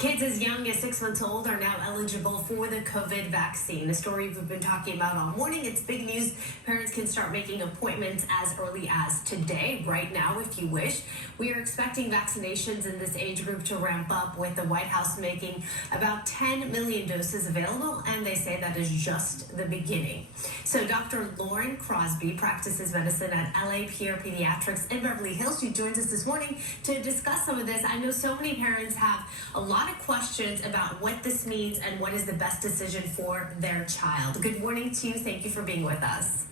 Kids as young as 6 months old are now eligible for the COVID vaccine. A story we've been talking about all morning. It's big news. Parents can start making appointments as early as today, right now, if you wish. We are expecting vaccinations in this age group to ramp up, with the White House making about 10 million doses available, and they say that is just the beginning. So Dr. Lauren Crosby practices medicine at LA Pierre Pediatrics in Beverly Hills. She joins us this morning to discuss some of this. I know so many parents have a lot of questions about what this means and what is the best decision for their child. Good morning to you. Thank you for being with us.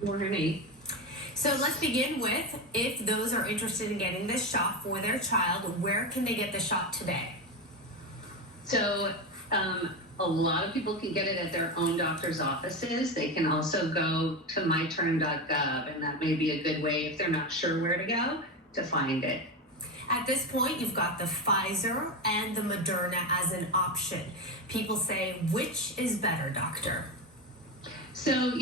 Good morning. So let's begin with, if those are interested in getting this shot for their child, where can they get the shot today? So a lot of people can get it at their own doctor's offices. They can also go to myturn.gov, and that may be a good way, if they're not sure where to go, to find it. At this point, you've got the Pfizer and the Moderna as an option. People say, which is better, doctor? So,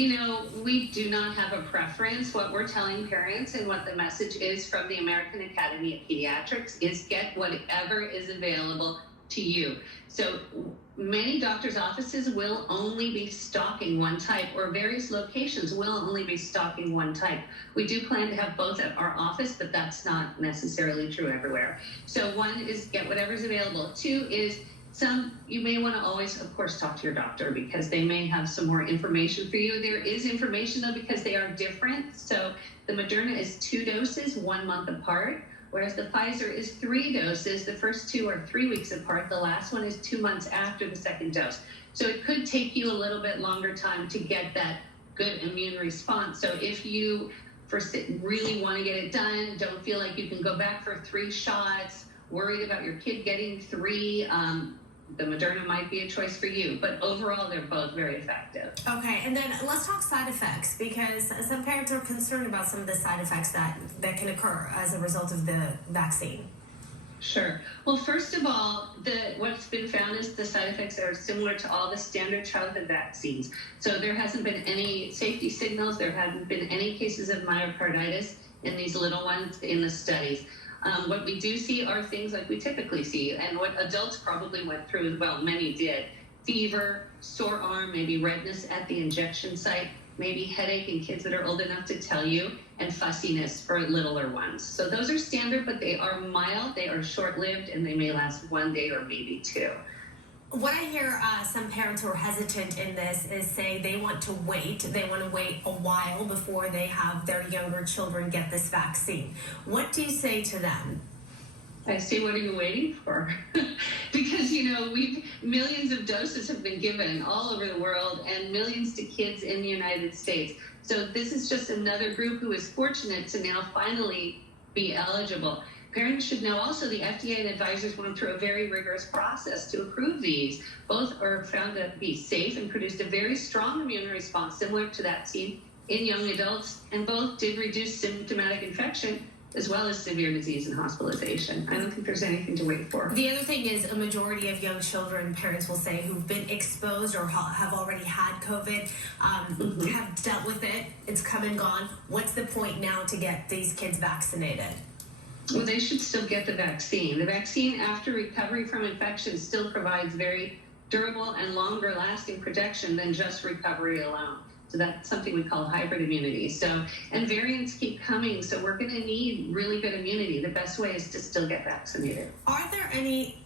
we do not have a preference. What we're telling parents and what the message is from the American Academy of Pediatrics is get whatever is available to you. So many doctors' offices will only be stocking one type, or various locations will only be stocking one type. We do plan to have both at our office, but that's not necessarily true everywhere. So one is get whatever's available. Two is you may want to always, of course, talk to your doctor, because they may have some more information for you. There is information, though, because they are different. So the Moderna is 2 doses, 1 month apart, whereas the Pfizer is 3 doses. The first 2 are 3 weeks apart. The last one is 2 months after the second dose. So it could take you a little bit longer time to get that good immune response. So if you really want to get it done, don't feel like you can go back for 3 shots, worried about your kid getting 3, the Moderna might be a choice for you, but overall they're both very effective. Okay, and then let's talk side effects, because some parents are concerned about some of the side effects that can occur as a result of the vaccine. Sure. Well, first of all, what's been found is the side effects are similar to all the standard childhood vaccines. So there hasn't been any safety signals. There haven't been any cases of myocarditis in these little ones in the studies. What we do see are things like we typically see, and what adults probably went through as well, many did. Fever, sore arm, maybe redness at the injection site, maybe headache in kids that are old enough to tell you, and fussiness for littler ones. So those are standard, but they are mild, they are short-lived, and they may last 1 day or maybe 2. What I hear some parents who are hesitant in this is say they want to wait. They want to wait a while before they have their younger children get this vaccine. What do you say to them? I say, what are you waiting for? Because, millions of doses have been given all over the world, and millions to kids in the United States. So this is just another group who is fortunate to now finally be eligible. Parents should know also the FDA and advisors went through a very rigorous process to approve these. Both are found to be safe and produced a very strong immune response similar to that seen in young adults, and both did reduce symptomatic infection as well as severe disease and hospitalization. I don't think there's anything to wait for. The other thing is a majority of young children, parents will say, who've been exposed or have already had COVID, have dealt with it. It's come and gone. What's the point now to get these kids vaccinated? Well, they should still get the vaccine. The vaccine, after recovery from infection, still provides very durable and longer lasting protection than just recovery alone. So that's something we call hybrid immunity. And variants keep coming, so we're going to need really good immunity. The best way is to still get vaccinated. Are there any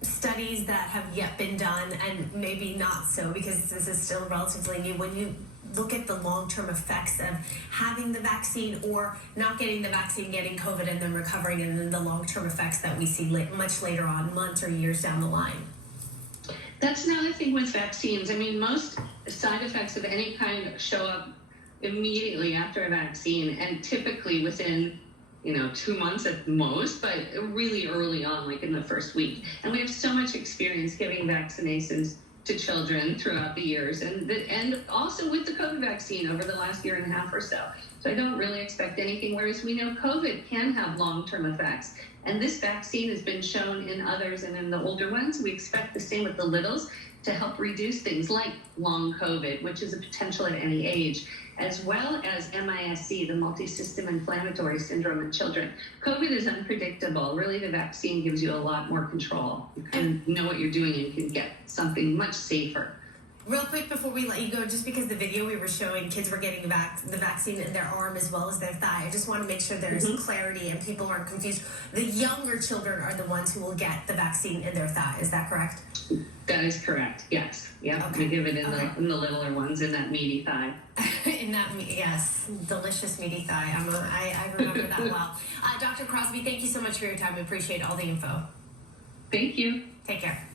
studies that have yet been done, and maybe not so, because this is still relatively new, when you look at the long-term effects of having the vaccine or not getting the vaccine, getting COVID, and then recovering, and then the long-term effects that we see much later on, months or years down the line? That's another thing with vaccines. I mean, most side effects of any kind show up immediately after a vaccine, and typically within 2 months at most, but really early on, like in the first week. And we have so much experience giving vaccinations to children throughout the years, and also with the COVID vaccine over the last 1.5 years or so. So I don't really expect anything, whereas we know COVID can have long-term effects. And this vaccine has been shown in others and in the older ones. We expect the same with the littles to help reduce things like long COVID, which is a potential at any age, as well as MISC, the multi-system inflammatory syndrome in children. COVID is unpredictable. Really, the vaccine gives you a lot more control. You can know what you're doing and can get something much safer. Real quick before we let you go, just because the video we were showing, kids were getting the vaccine in their arm as well as their thigh. I just want to make sure there's clarity and people aren't confused. The younger children are the ones who will get the vaccine in their thigh. Is that correct? That is correct. Yes. Yeah. Okay. We give it in the littler ones in that meaty thigh. Yes, delicious meaty thigh. I remember that well. Dr. Crosby, thank you so much for your time. We appreciate all the info. Thank you. Take care.